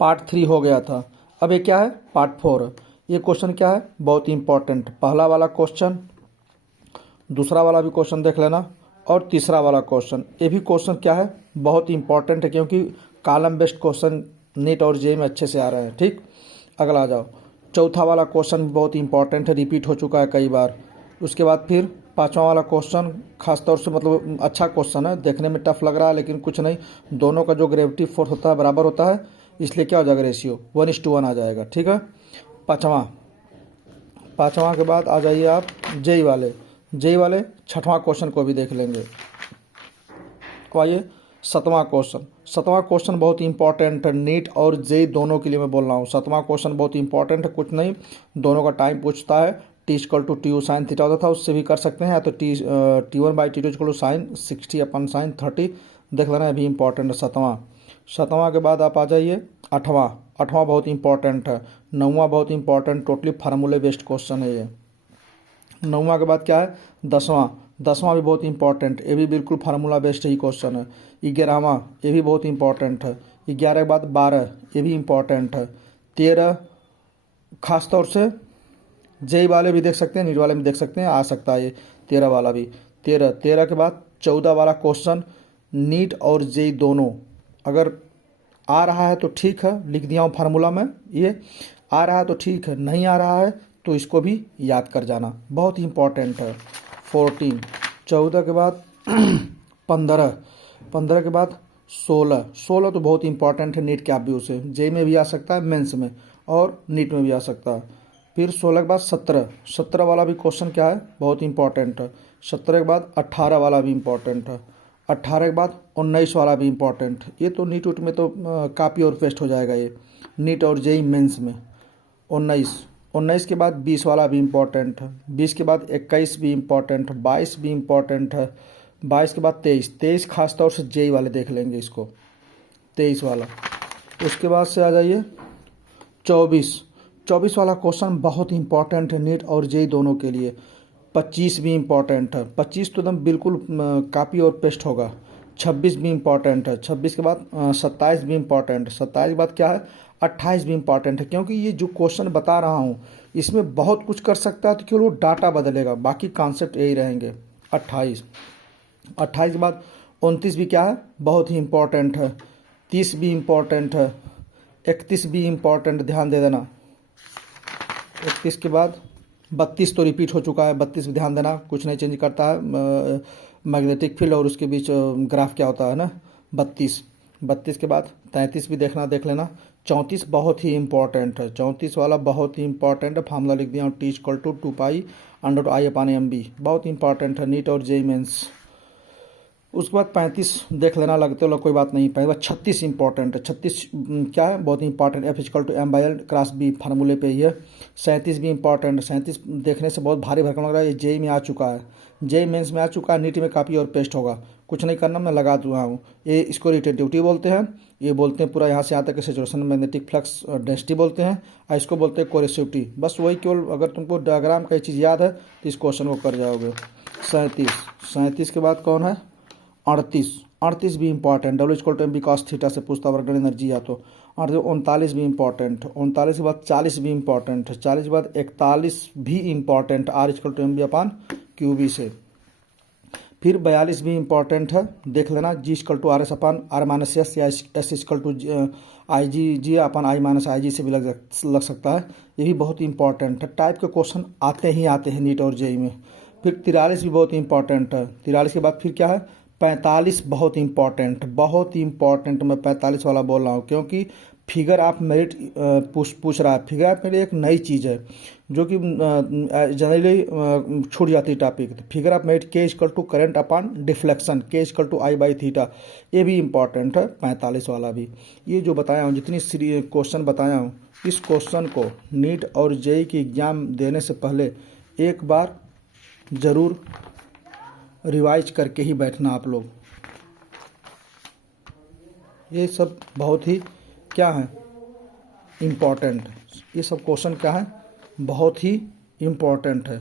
Part 3 हो गया था। अब ये क्या है, पार्ट 4। ये क्वेश्चन क्या है, बहुत ही इंपॉर्टेंट। पहला वाला क्वेश्चन, दूसरा वाला भी क्वेश्चन देख लेना, और तीसरा वाला क्वेश्चन। ये भी क्वेश्चन क्या है, बहुत ही इंपॉर्टेंट है, क्योंकि कॉलम बेस्ड क्वेश्चन नीट और जेईई में अच्छे से आ रहे हैं। ठीक, अगला आ जाओ। चौथा वाला क्वेश्चन बहुत ही इंपॉर्टेंट है, रिपीट हो चुका है कई बार। उसके बाद फिर पांचवा वाला क्वेश्चन, खासतौर से मतलब अच्छा क्वेश्चन है, देखने में टफ लग रहा है लेकिन कुछ नहीं, दोनों का जो ग्रेविटी फोर्स होता है बराबर होता है, इसलिए क्या हो जाएगा, रेशियो 1:1 आ जाएगा। ठीक है, पाँचवा के बाद आ जाइए आप जेईई वाले छठवां क्वेश्चन को भी देख लेंगे। तो आइए सातवां क्वेश्चन बहुत ही इंपॉर्टेंट है, नीट और जेईई दोनों के लिए मैं बोल रहा हूँ। सातवां क्वेश्चन बहुत ही इंपॉर्टेंट है, कुछ नहीं, दोनों का टाइम पूछता है। T=TU sin थीटा होता था, उससे भी कर सकते हैं, तो T1/T2 sin 60/sin 30 देख लेना, अभी इंपॉर्टेंट है सातवां के बाद आप आ जाइए आठवां बहुत इंपॉर्टेंट है। नौवां बहुत इंपॉर्टेंट, टोटली फार्मूले बेस्ड क्वेश्चन है ये। नौवां के बाद क्या है, दसवां भी बहुत इंपॉर्टेंट, ये भी बिल्कुल फार्मूला बेस्ड ही क्वेश्चन है। 11वां, ये भी बहुत इंपॉर्टेंट है। 11 के बाद 12, ये भी इंपॉर्टेंट है। 13 खासतौर से जेईई वाले भी देख सकते हैं, नीट वाले भी देख सकते हैं, आ सकता है ये 13 वाला भी। 13 के बाद 14 वाला क्वेश्चन, नीट और जेईई दोनों अगर आ रहा है तो ठीक है, लिख दिया हूँ फार्मूला में, ये आ रहा है तो ठीक है, नहीं आ रहा है तो इसको भी याद कर जाना, बहुत ही इंपॉर्टेंट है। 14 के बाद 15 के बाद 16 तो बहुत इंपॉर्टेंट है, नीट के आप भी उसे, जेईई में भी आ सकता है, मेंस में और नीट में भी आ सकता है। फिर 16 के बाद 17 वाला भी क्वेश्चन क्या है, बहुत इंपॉर्टेंट है। 17 के बाद 18 वाला भी इंपॉर्टेंट है। 18 के बाद 19 वाला भी इंपॉर्टेंट। ये तो नीट उट में तो कापी और पेस्ट हो जाएगा, ये नीट और जेईई मेंस में। 19 के बाद 20 वाला भी इंपॉर्टेंट है। 20 के बाद 21 भी इंपॉर्टेंट है। 22 भी इंपॉर्टेंट है। 22 के बाद 23 खासतौर से जेईई वाले देख लेंगे इसको, 23 वाला। उसके बाद से आ जाइए 24 वाला क्वेश्चन बहुत इंपॉर्टेंट है, नीट और जेईई दोनों के लिए। 25 भी इंपॉर्टेंट है, 25 तो एकदम बिल्कुल कापी और पेस्ट होगा। 26 भी इंपॉर्टेंट है। 26 के बाद 27 भी इंपॉर्टेंट है। 27 के बाद क्या है, 28 भी इंपॉर्टेंट है, क्योंकि ये जो क्वेश्चन बता रहा हूँ इसमें बहुत कुछ कर सकता है, तो केवल वो डाटा बदलेगा, बाकी कॉन्सेप्ट यही रहेंगे। 28 के बाद 29 भी क्या है, बहुत ही इंपॉर्टेंट है। 30 भी इंपॉर्टेंट है। 31 भी इंपॉर्टेंट, ध्यान दे देना। 31 के बाद 32 तो रिपीट हो चुका है, 32 भी ध्यान देना, कुछ नहीं चेंज करता है, मैग्नेटिक फील्ड और उसके बीच ग्राफ क्या होता है ना, 32 के बाद 33 भी देख लेना। 34 बहुत ही इंपॉर्टेंट है, 34 वाला बहुत ही इंपॉर्टेंट है, फार्मूला लिख दिया हूँ, T=2π√IMB, बहुत इंपॉर्टेंट है, नीट और जेईई मेंस। उसके बाद 35 देख लेना, लगते हो कोई बात नहीं। पहले 36 इंपॉर्टेंट है। 36 क्या है, बहुत इंपॉर्टेंट, F=m/l क्रॉस बी फार्मूले पे ही है। 37 भी इंपॉर्टेंट है। 37 देखने से बहुत भारी भरकम लग रहा है, ये जेईई में आ चुका है, जेईई मेंस में आ चुका है, नीट में कापी और पेस्ट होगा, कुछ नहीं करना, मैं लगा दूंगा हूँ। ये इसको रिटेंटिविटी बोलते हैं, ये बोलते हैं पूरा यहाँ से यहाँ तक सैचुरेशन मैग्नेटिक फ्लक्स डेंसिटी बोलते हैं, और इसको बोलते हैं कोरेसिविटी। बस वही, केवल अगर तुमको डायग्राम का ये चीज़ याद है तो इस क्वेश्चन को कर जाओगे। 37 के बाद कौन है, 38 भी इंपॉर्टेंट, W=mb cos थीटा से पूछता वर्क डन एनर्जी या तो। 39 भी इंपॉर्टेंट, 39 के बाद 40 भी इंपॉर्टेंट, 40 के बाद 41 भी इंपॉर्टेंट, R=mb/QB से। फिर 42 भी इंपॉर्टेंट है, देख लेना, G=RS/R-S या S=IgG/I-IG से भी लग सकता है, ये भी बहुत इंपॉर्टेंट है। टाइप के क्वेश्चन आते हैं नीट और जेईई में। फिर 43 भी बहुत इंपॉर्टेंट है। 43 के बाद फिर क्या है, 45 बहुत इंपॉर्टेंट, मैं 45 वाला बोल रहा हूँ, क्योंकि फिगर ऑफ मेरिट पूछ रहा है। फिगर ऑफ मेरिट एक नई चीज़ है जो कि जनरली छूट जाती है topic. Figure of merit current upon deflection, K=I/θ, ये भी इंपॉर्टेंट है, 45 वाला भी। ये जो बताया हूँ, जितनी क्वेश्चन बताया हूँ, इस क्वेश्चन को नीट और जेईई की एग्ज़ाम देने से पहले एक बार ज़रूर रिवाइज करके ही बैठना आप लोग। ये सब बहुत ही क्या है, इम्पॉर्टेंट, ये सब क्वेश्चन क्या है, बहुत ही इम्पॉर्टेंट है।